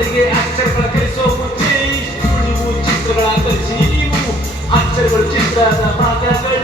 ಬೆಳಿಗ್ಗೆ ಅಕ್ಷರಗಳ ಕಲಿಸೋ ಬುದ್ಧಿ ಸುಳ್ಳು ಚಿತ್ರಗಳ ಕಲಿಸಿ ನೀವು ಅಕ್ಷರಗಳು ಚಿತ್ರದ ಮಾತಗಳು